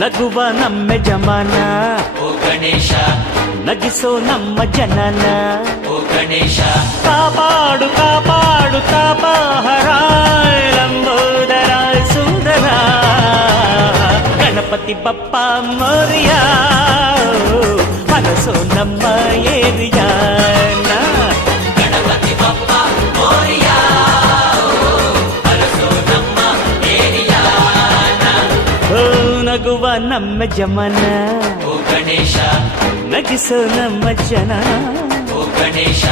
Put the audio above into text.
ನಗುವ ನಮ್ಮ ಜಮಾನ ಓ ಗಣೇಶ ನಗಿಸೋ ನಮ್ಮ ಜನನ ಓ ಗಣೇಶ ಕಾಪಾಡು ಕಾಪಾಡು ತಾಪಹರಾಯ ಲಂಬೋದರ ಸುಂದರ ಗಣಪತಿ ಬಪ್ಪ ಮೋರಿಯ ಮನಸೋ ನಮ್ಮ ಏರಿಯಾನ ಗಣಪತಿ ಬಪ್ಪ ಮೋರಿಯ ಅರಸೋ ನಮ್ಮ ಏರಿಯಾನ ಓ ನಗುವ ನಮ್ಮ ಜಮನ ಓ ಗಣೇಶ ನಗಿಸೋ ನಮ್ಮ ಜನ ಓ ಗಣೇಶ